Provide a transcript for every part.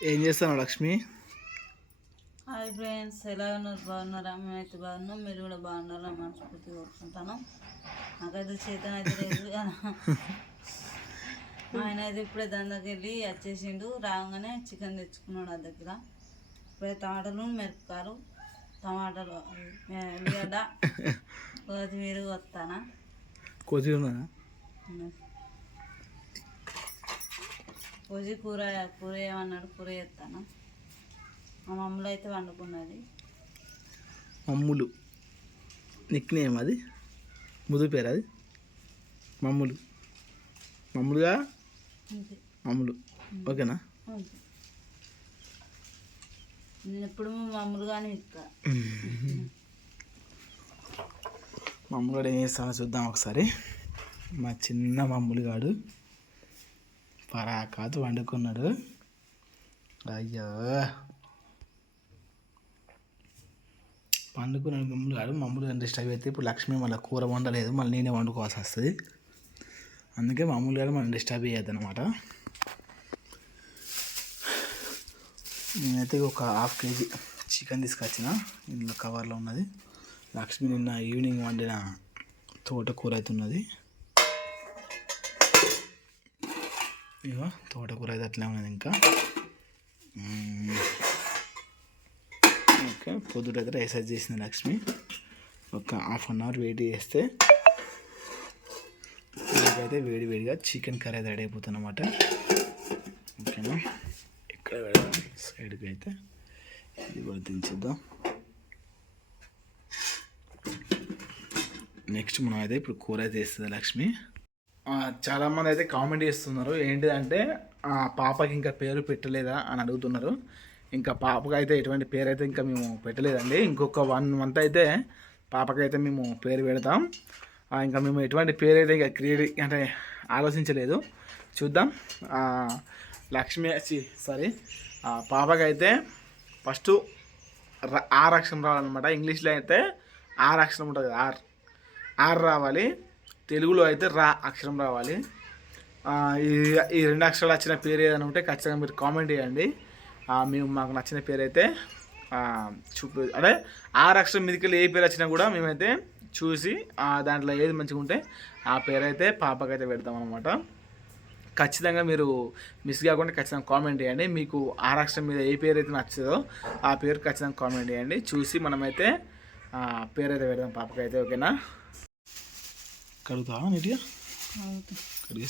ఏం చేస్తాను Lakshmi? Hi friends ఎలా ఉన్నారు? బాగున్నారా? మేమైతే బాగున్నాం. మీరు కూడా బాగున్నారా మనస్ఫూర్తి కోరుకుంటాను. నాకైతే చేతన అయితే లేదు. ఆయన అయితే ఇప్పుడే దందకి వెళ్ళి వచ్చేసిండు. రాగానే చికెన్ తెచ్చుకున్నాడు ఆ దగ్గర. ఇప్పుడే టమాటాలు మిరపకాయలు టమాటాలు ఉల్లిగడ్డ కొత్తిమీర వస్తానా కొద్దిగా కోసి కూర కూర ఏమన్నాడు? కూర చేస్తాను? మా మమ్మల్ని అయితే వండుకున్నది. మమ్ములు. నిక్ నేమ్ అది. ముదు పేరు అది. మమ్ములు. మమ్ములుగా? మమ్ములు. ఓకేనా. నేను ఎప్పుడు మామూలుగానే ఇస్తా మమ్ములు ఏం చేస్తానో చూద్దాం ఒకసారి. మా చిన్న మమ్ములుగాడు. పరాకాతు వండుకున్నాడు. అయ్యో. వండుకున్నాడు మమ్మల్ని కాదు మమ్మల్ని డిస్టర్బ్ అయితే ఇప్పుడు లక్ష్మి మళ్ళీ కూర వండలేదు మళ్ళీ నేనే వండుకోవాల్సి వస్తుంది. అందుకే మామూలుగా మనం డిస్టర్బ్ చేయొద్దు అనమాట నేనైతే ఒక హాఫ్ కేజీ చికెన్ తీసుకొచ్చిన ఇందులో కవర్లో ఉన్నది. లక్ష్మి నిన్న ఈవినింగ్ వండిన తోటకూర అయితే ఉన్నది. ఇగో తోటకూర అయితే అట్లే ఉన్నది ఇంకా. మ్మ్. ఓకే పొద్దుటైతే రైస్ చేసింది లక్ష్మి. ఒక హాఫ్ అన్ అవర్ వెయిట్ చేస్తే అయితే వేడి వేడిగా చికెన్ కర్రీ అయితే రెడీ అయిపోతుంది అనమాట ఓకేనా? ఇక్కడ పెడదాం? సైడ్కి అయితే ఇది కూడా దించేద్దాం. నెక్స్ట్ మనం అయితే ఇప్పుడు కూర అయితే వేస్తుంది లక్ష్మి. చాలామంది అయితే కామెంట్ చేస్తున్నారు. ఏంటిదంటే ఆ, పాపకి ఇంకా పేరు పెట్టలేదా అని అడుగుతున్నారు. ఇంకా పాపకి అయితే ఎటువంటి పేరు అయితే ఇంకా మేము పెట్టలేదండి. ఇంకొక వన్ మంత్ అయితే పాపకైతే మేము పేరు పెడతాం. ఇంకా మేము ఎటువంటి పేరు అయితే ఇంకా క్రియేట్ అంటే ఆలోచించలేదు. చూద్దాం. ఆ, లక్ష్మి సారీ. పాపకైతే ఫస్ట్ ఆర్ అక్షరం రావాలన్నమాట. ఇంగ్లీష్లో అయితే ఆర్ అక్షరం ఉంటుంది ఆర్. ఆర్ రావాలి. తెలుగులో అయితే రా అక్షరం రావాలి. ఈ ఈ రెండు అక్షరాలు వచ్చిన పేరు ఏదైనా ఉంటే ఖచ్చితంగా మీరు కామెంట్ చేయండి. మేము మాకు నచ్చిన పేరు అయితే చూపి అంటే ఆరు అక్షరం మీదకి ఏ పేరు వచ్చినా కూడా మేమైతే చూసి దాంట్లో ఏది మంచిగా ఉంటే ఆ పేరు అయితే పాపకైతే పెడతాం అనమాట ఖచ్చితంగా మీరు మిస్ కాకుండా ఖచ్చితంగా కామెంట్ చేయండి. మీకు ఆరు అక్షరం మీద ఏ పేరు అయితే నచ్చదో ఆ పేరు ఖచ్చితంగా కామెంట్ చేయండి. చూసి మనమైతే పేరు అయితే పెడదాం పాపకైతే ఓకేనా? ಕಡ್ದು ಹಾಂ ನಡಿಯ ಕಡಿಗೆ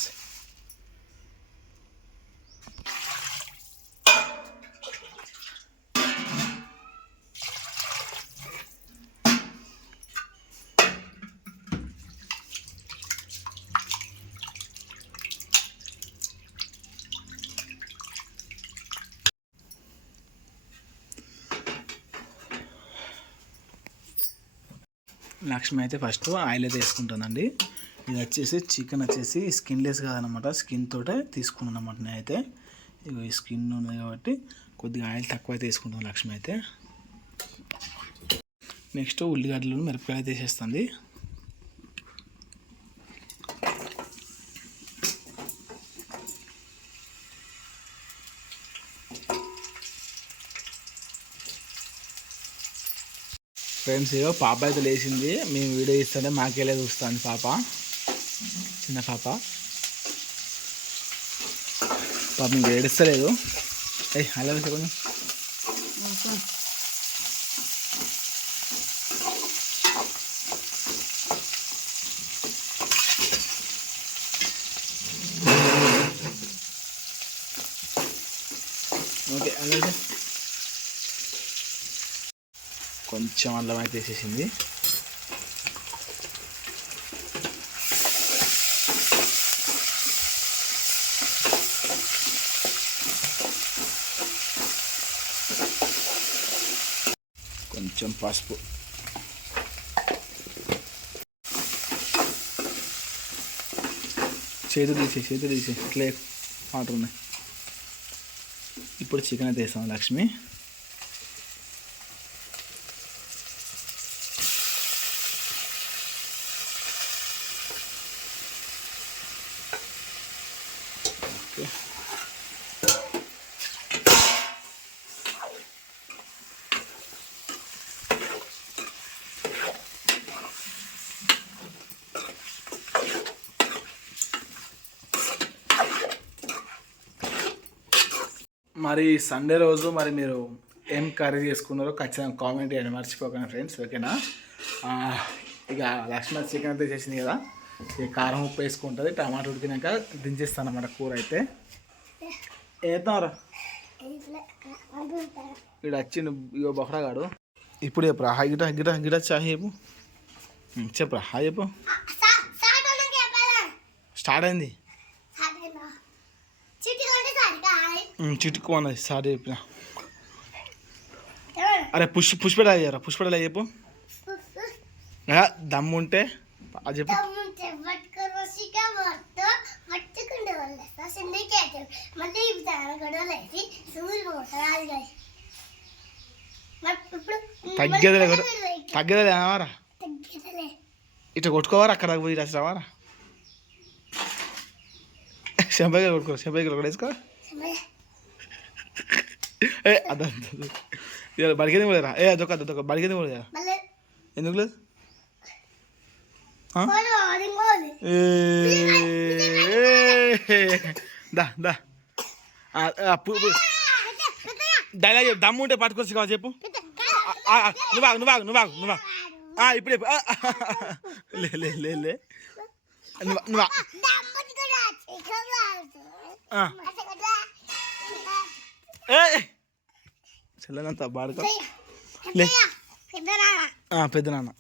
లక్ష్మి అయితే ఫస్ట్ ఆయిల్ అయితే వేసుకుంటానండి ఇది వచ్చేసి చికెన్ వచ్చేసి స్కిన్లెస్ కాదనమాట స్కిన్ తోటే తీసుకున్నాను అనమాట నేనైతే. ఇగో ఈ స్కిన్ ఉంది కాబట్టి కొద్దిగా ఆయిల్ తక్కువ అయితే వేసుకుంటాను లక్ష్మి అయితే. నెక్స్ట్ ఉల్లిగడ్డలు మిరపకాయ అయితే వేసేస్తుంది. ఫ్రెండ్స్ ఏదో పాప అయితే లేచింది. మేము వీడియో ఇస్తుంటే మాకేలే చూస్తాను పాప. చిన్న పాప. పాప మీకు ఏడుస్తలేదు. ఏ అలా చెప్పండి. కొంచెం ఓకే అలాగే కొంచెం అల్లం అయితే వేసేసింది. కొంచెం పసుపు. చేతులు తీసి చేతులు తీసి ఇట్లే వాటర్ ఉన్నాయి. ఇప్పుడు చికెన్ అయితే వేస్తాం లక్ష్మి. మరి సండే రోజు మరి మీరు ఏం కర్రీ చేసుకున్నారో ఖచ్చితంగా కామెంట్ చేయండి. మర్చిపోకండి ఫ్రెండ్స్ ఓకేనా? ఇక లక్ష్మణ చికెన్ అయితే చేసింది కదా. ఇక కారం ఉప్పు వేసుకుంటుంది టమాటా ఉడికినాక దించేస్తాను అన్నమాట కూర అయితే. వేద్దాంరా ఇక్కడ వచ్చిండు ఇగో బొహరాగాడు ఇప్పుడు చెప్పురా హాయ్ గిట గిట గిట ఉం, చెప్పురా హాయ్ చెప్పు. స్టార్ట్ అయింది. చిటుకు అన్నది స్టార్ట్ చెప్పిన. అరే పుష్ పుష్పడ అయ్యారా? పుష్పడ చెప్పు. దమ్ము ఉంటే అది చెప్పు. తగ్గేదిలే. తగ్గేదిలే ఏమారా ఇట్లా కొట్టుకోవారా? అక్కడ పోయి రాసి రావారా? శంపైగా కొట్టుకో శంపైగా కూడా వేసుకో. ఏ అద బడికేది కూడా ఏ అదొక అదొక బడికేది కూడా ఎందుకు లేదు? దా దా. డైలాగ్ చెప్పు. దమ్ము ఉంటే పట్టుకొచ్చి కావాలి చెప్పు. నువ్వాగు నువ్వాగు నువ్వా ఆ, ఇప్పుడు చెప్పు. లే లే లే లే. నువ్వా నువ్వా. ఏ. చెల్లెనంత బాడుకో. లే. ఆ, పెద్ద నాన్న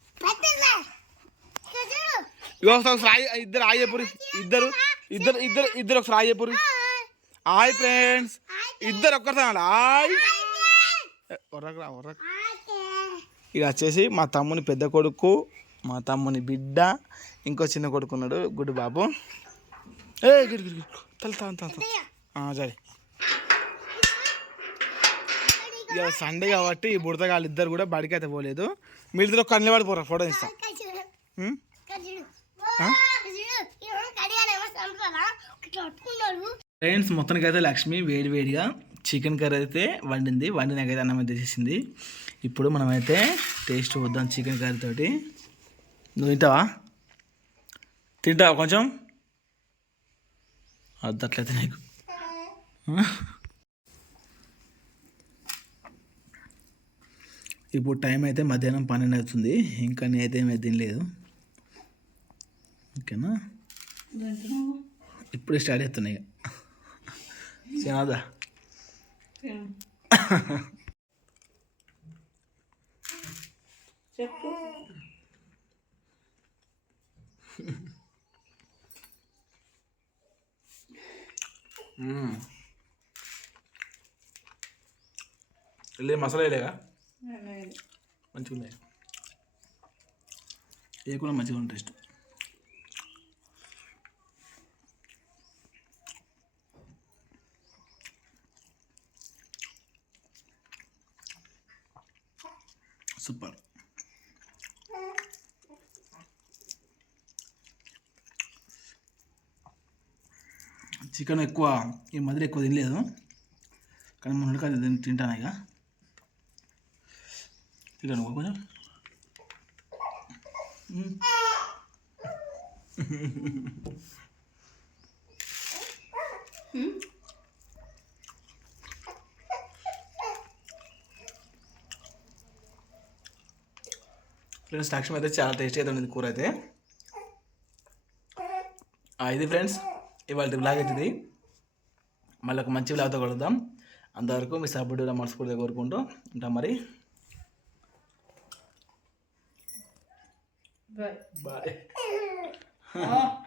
ఇగో ఒకసారి ఒకసారి ఆయి ఇద్దరు ఆయపురి ఇద్దరు ఇద్దరు ఇద్దరు ఇద్దరు ఒకసారి ఆయపురి హాయ్ ఫ్రెండ్స్. ఇద్దరు ఒక్కరిసారి హాయ్. ఒర్రకరా ఒర్రక ఇక వచ్చేసి మా తమ్ముని పెద్ద కొడుకు మా తమ్ముని బిడ్డ ఇంకో చిన్న కొడుకు ఉన్నాడు గుడ్డు బాబు. ఏ గిరి గిరి. తల తల తల సరే ఇక సండే కాబట్టి ఈ బుడతగాళ్ళు ఇద్దరు కూడా బడికి అయితే పోలేదు. మీ ఇద్దరు ఒక కళ్ళు పడిపోరా ఫోటో ఇస్తా? ఫ్రెండ్స్ మొత్తానికి అయితే లక్ష్మి వేడి వేడిగా చికెన్ కర్రీ అయితే వండింది. వండినాకైతే అన్నం అయితే చేసింది. ఇప్పుడు మనమైతే టేస్ట్ వద్దాం చికెన్ కర్రీ తోటి. నువ్వు తింటావా? తింటావా కొంచెం? అట్లయితే నీకు. ఇప్పుడు టైం అయితే మధ్యాహ్నం పన్నెండు అవుతుంది. ఇంకా నేనైతే ఏమీ తినలేదు. ఓకేనా? ఇప్పుడే స్టార్ట్ అవుతున్నాయి ఇక. తినదా చెప్పు. మసాలా వేయలేగా మంచిగా ఉన్నాయి. ఏ కూడా మంచిగా ఉంటుంది టేస్ట్. సూపర్. చికెన్ ఎక్కువ ఈ మధ్యలో ఎక్కువ తినలేదు. కానీ మొన్నటికాయ తింటాను ఇక. చికెన్ కొంచెం ఫ్రెండ్స్ లక్ష్మి అయితే చాలా టేస్టీ అయితే ఉంది కూర అయితే. ఇది ఫ్రెండ్స్ ఇవాళ బ్లాగ్ అయితే మళ్ళీ ఒక మంచి బ్లాగ్తో కలుద్దాం. అంతవరకు మీ సపోర్ట్ మనస్ఫూర్తిగా కోరుకుంటూ ఉంటాం మరి. Bye. Bye.